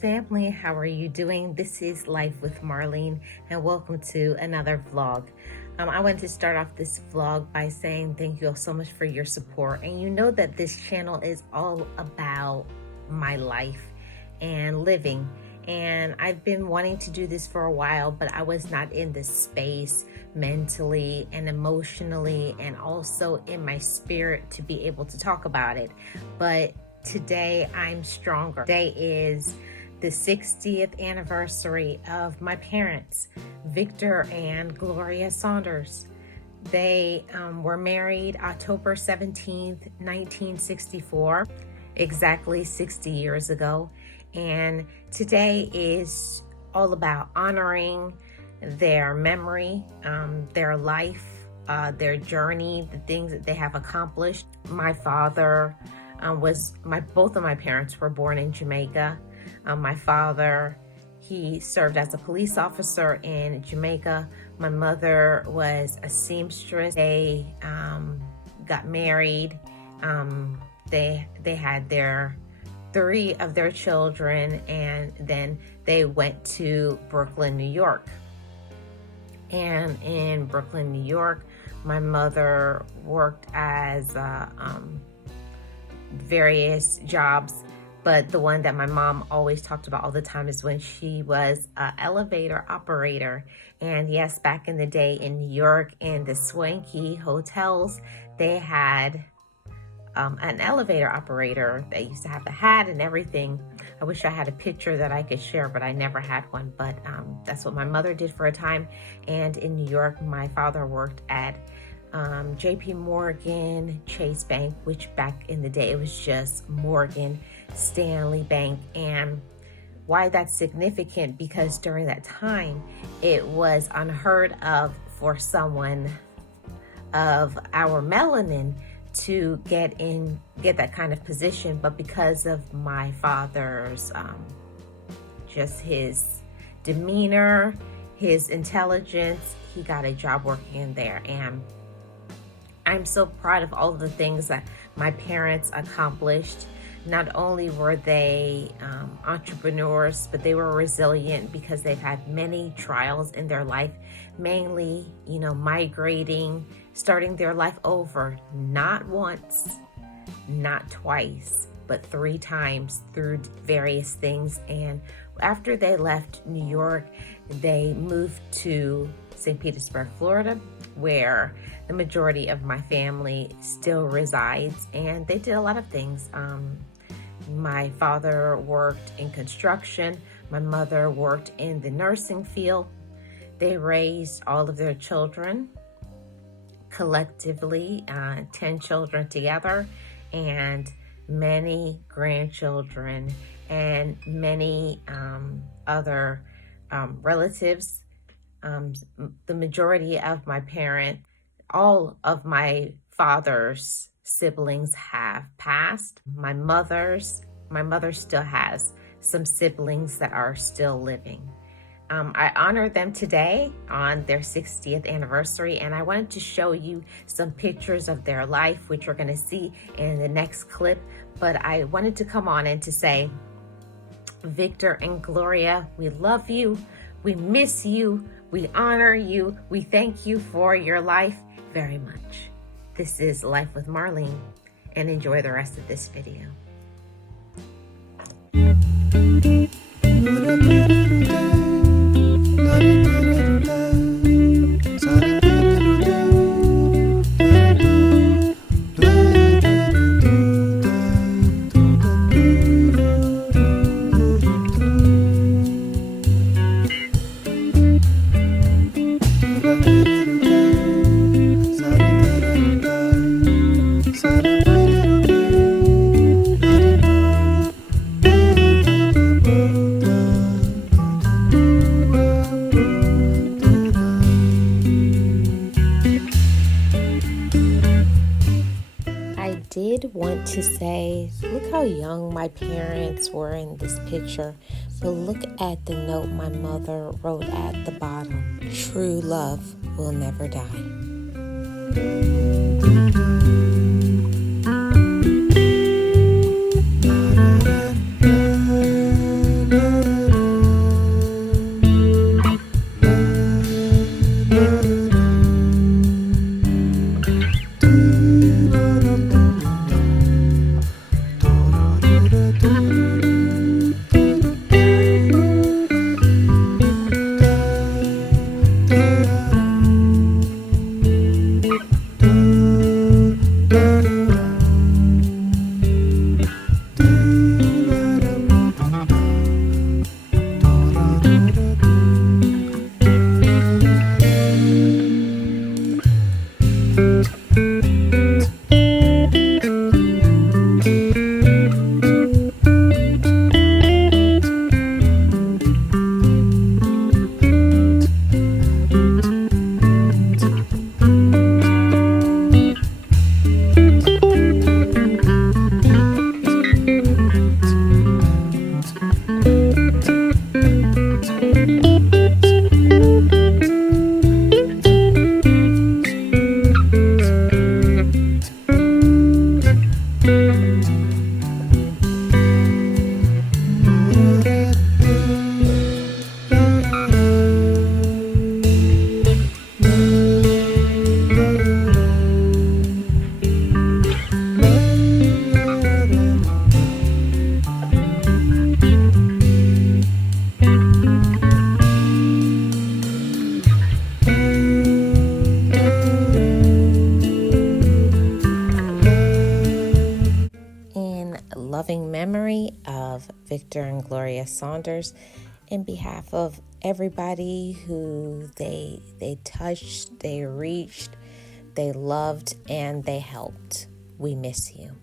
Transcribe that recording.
family. How are you doing? This is Life with Marlene, and welcome to another vlog. I wanted to start off this vlog by saying thank you all so much for your support. And you know that this channel is all about my life and living. And I've been wanting to do this for a while, but I was not in the space mentally and emotionally and also in my spirit to be able to talk about it. But today I'm stronger. Today is the 60th anniversary of my parents, Victor and Gloria Saunders. They were married October 17th, 1964, exactly 60 years ago. And today is all about honoring their memory, their life, their journey, the things that they have accomplished. My father both of my parents were born in Jamaica. My father, he served as a police officer in Jamaica. My mother was a seamstress. They got married. They had three of their children, and then they went to Brooklyn, New York. And in Brooklyn, New York, my mother worked as various jobs, but the one that my mom always talked about all the time is when she was an elevator operator. And yes, back in the day in New York, in the swanky hotels, they had an elevator operator that used to have the hat and everything. I wish I had a picture that I could share, but I never had one. But that's what my mother did for a time. And in New York, my father worked at JP Morgan Chase Bank, which back in the day it was just Morgan Stanley Bank. And why that's significant, because during that time it was unheard of for someone of our melanin to get that kind of position. But because of my father's just his demeanor, his intelligence, he got a job working in there. And I'm so proud of all of the things that my parents accomplished. Not only were they entrepreneurs, but they were resilient because they've had many trials in their life, mainly, migrating, starting their life over, not once, not twice, but 3 times through various things. And after they left New York, they moved to St. Petersburg, Florida, where the majority of my family still resides. And they did a lot of things. My father worked in construction. My mother worked in the nursing field. They raised all of their children collectively, 10 children together, and many grandchildren and many other relatives. The majority of my parents, all of my father's siblings have passed. My mother still has some siblings that are still living. I honor them today on their 60th anniversary, and I wanted to show you some pictures of their life, which we're going to see in the next clip. But I wanted to come on and to say, Victor and Gloria, we love you. We miss you. We honor you. We thank you for your life very much. This is Life with Marlene, and enjoy the rest of this video. Want to say, look how young my parents were in this picture, but look at the note my mother wrote at the bottom: true love will never die. Victor and Gloria Saunders, in behalf of everybody who they touched, they reached, they loved, and they helped. We miss you.